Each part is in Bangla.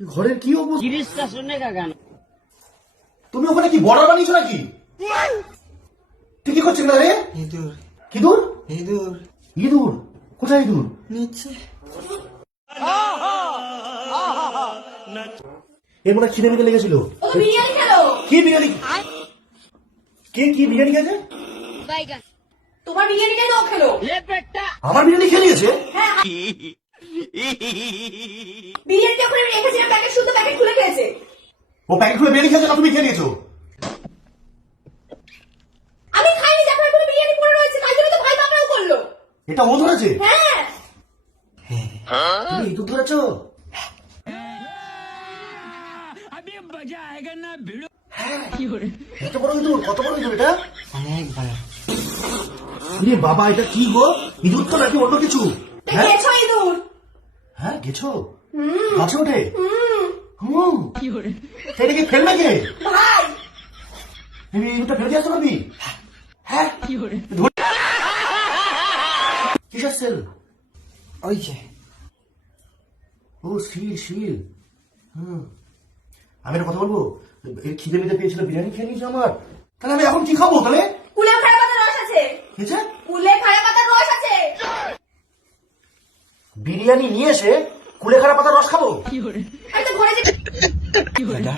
ঘরের কি অবস্থা? তিরিশটা শুনে গান। তুমি ওখানে কি বর্ডার বানিয়েছো নাকি? তুই কি করছিস না রে? ইঁদুর কি দূর? ইঁদুর ইঁদুর? কোথায় ইঁদুর? নিচে। এর মনে খিদে মিদে লেগেছিল। বিরিয়ানি খেলো। কি বিরিয়ানি? কি বিরিয়ানি খেয়েছে? তোমার বিরিয়ানি কেন ও খেলো? আমার বিরিয়ানি খেয়ে নিয়েছে? হ্যাঁ, বিরিয়ানি যখন আমি রেখেছিলাম প্যাকেট শুদ্ধ প্যাকেট খুলে খেয়েছে। ও প্যাকেট খুলে বিরিয়ানি খেয়েছে না তুমি খেয়ে নিয়েছো? আমি খাইনি, যখন কোনো বিরিয়ানি পড়ে রয়েছে তাই জন্য তো ভাই বাবাও করলো। এটা ও ধরেছে? হ্যাঁ, তুমি ইঁদুর ধরেছ? এত বড় ইঁদুর? কত বড় ইঁদুর এটা? অনেক বড়। রে বাবা, এটা কি গো? ইঁদুর তো নাকি অন্য কিছু? হ্যাঁ গেছো ইঁদুর। হ্যাঁ গেছো? গাছে ওঠে? এটাকে ফেলবে কে? ভাই তুমি ইঁদুরটা ফেলে দিয়ে আসতে পারবি? হ্যাঁ কিসের সেল? ওই যে ও শিল। আমি একটা কথা বলবো, এই খিদে মিদে পেয়েছিল, বিরিয়ানি খেয়ে নিয়েছে আমার, তাহলে আমি এখন কি খাবো তাহলে? কুলে খাড়া পাতার রস আছে। খেয়েছে? কুলে খাড়া পাতার রস আছে। বিরিয়ানি নিয়ে এসে কুলেখাড়া পাতার রস খাবো? আমি তো ঘরে যে দাদা,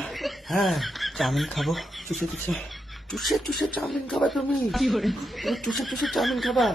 হ্যাঁ চাউমিন খাবো। চুষে চুষে চাউমিন খাবা তুমি? চুষে চাউমিন খাবা?